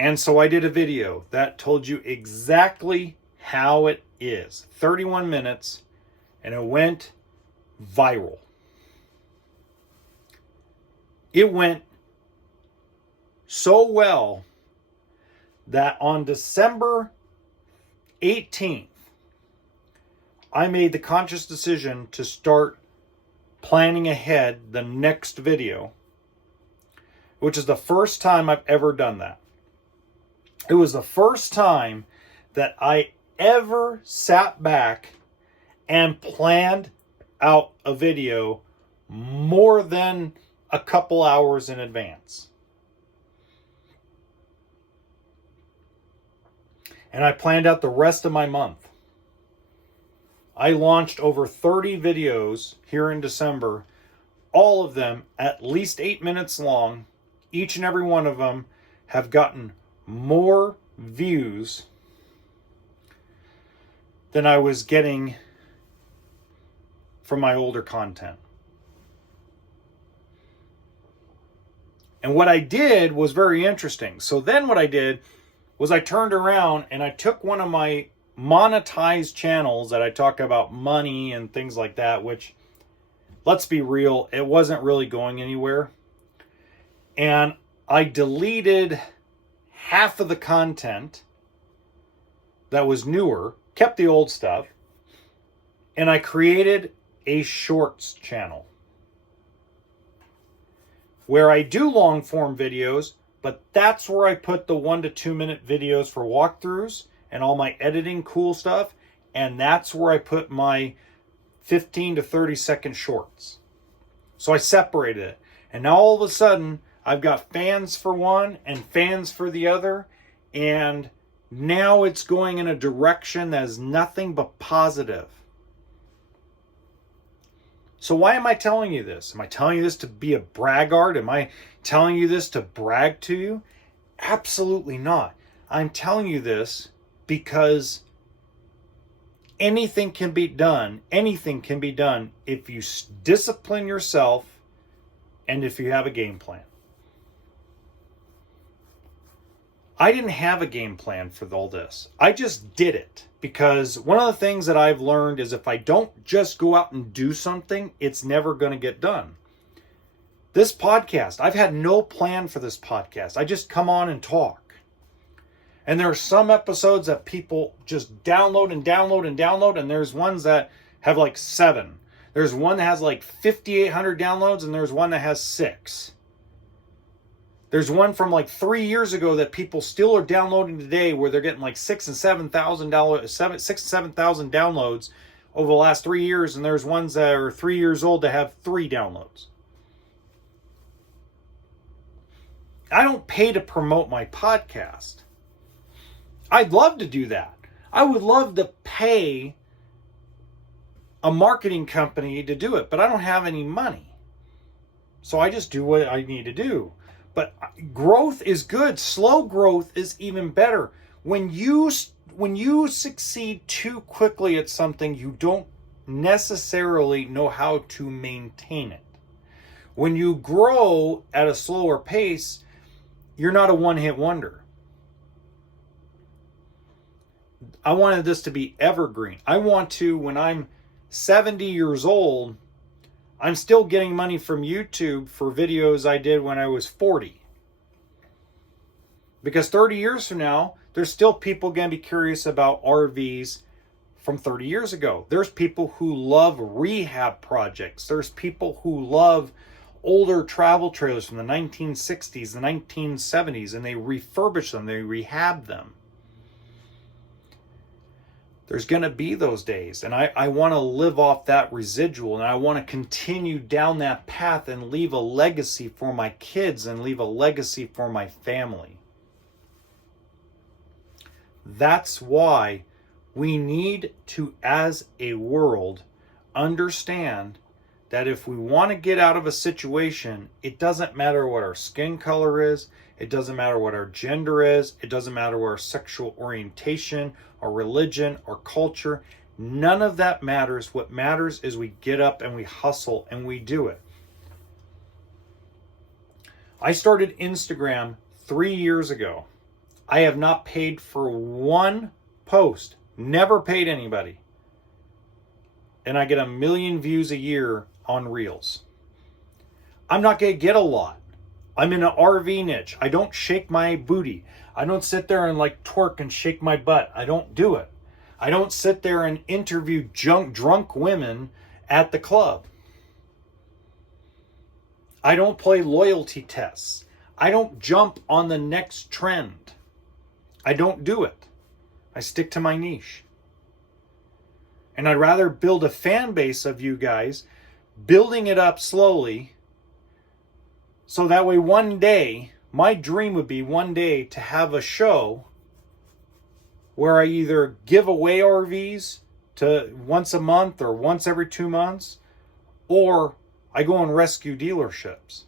And so I did a video that told you exactly how it is. 31 minutes, and it went viral. It went so well that on December 18th, I made the conscious decision to start planning ahead the next video, which is the first time I've ever done that. It was the first time that I ever sat back and planned out a video more than a couple hours in advance. And I planned out the rest of my month. I launched over 30 videos here in December, all of them at least 8 minutes long. Each and every one of them have gotten more views than I was getting from my older content. And what I did was very interesting. So then what I did was I turned around and I took one of my monetized channels that I talk about money and things like that, which, let's be real, it wasn't really going anywhere. And I deleted half of the content that was newer, kept the old stuff, and I created a shorts channel where I do long form videos, but that's where I put the 1 to 2 minute videos for walkthroughs and all my editing cool stuff. And that's where I put my 15 to 30 second shorts. So I separated it. And now all of a sudden, I've got fans for one and fans for the other. And now it's going in a direction that is nothing but positive. So why am I telling you this? Am I telling you this to be a braggart? Am I telling you this to brag to you? Absolutely not. I'm telling you this because anything can be done. Anything can be done if you discipline yourself and if you have a game plan. I didn't have a game plan for all this. I just did it because one of the things that I've learned is if I don't just go out and do something, it's never going to get done. This podcast, I've had no plan for this podcast. I just come on and talk. And there are some episodes that people just download and download and download, and there's ones that have like 7. There's one that has like 5,800 downloads, and there's one that has 6. There's one from like 3 years ago that people still are downloading today, where they're getting like 6,000 and 7,000 downloads over the last 3 years, and there's ones that are 3 years old that have 3 downloads. I don't pay to promote my podcast. I'd love to do that. I would love to pay a marketing company to do it, but I don't have any money. So I just do what I need to do. But growth is good. Slow growth is even better. When you succeed too quickly at something, you don't necessarily know how to maintain it. When you grow at a slower pace, you're not a one-hit wonder. I wanted this to be evergreen. I want to, when I'm 70 years old, I'm still getting money from YouTube for videos I did when I was 40. Because 30 years from now, there's still people going to be curious about RVs from 30 years ago. There's people who love rehab projects. There's people who love older travel trailers from the 1960s, the 1970s, and they refurbish them, they rehab them. There's going to be those days, and I want to live off that residual, and I want to continue down that path and leave a legacy for my kids and leave a legacy for my family. That's why we need to, as a world, understand that if we want to get out of a situation, it doesn't matter what our skin color is, it doesn't matter what our gender is, it doesn't matter what our sexual orientation, or religion, or culture. None of that matters. What matters is we get up and we hustle and we do it. I started Instagram 3 years ago. I have not paid for one post. Never paid anybody. And I get 1 million views a year on Reels. I'm not going to get a lot. I'm in an RV niche. I don't shake my booty. I don't sit there and like twerk and shake my butt. I don't do it. I don't sit there and interview drunk women at the club. I don't play loyalty tests. I don't jump on the next trend. I don't do it. I stick to my niche. And I'd rather build a fan base of you guys, building it up slowly, so that way one day, my dream would be one day to have a show where I either give away RVs to once a month or once every 2 months, or I go and rescue dealerships.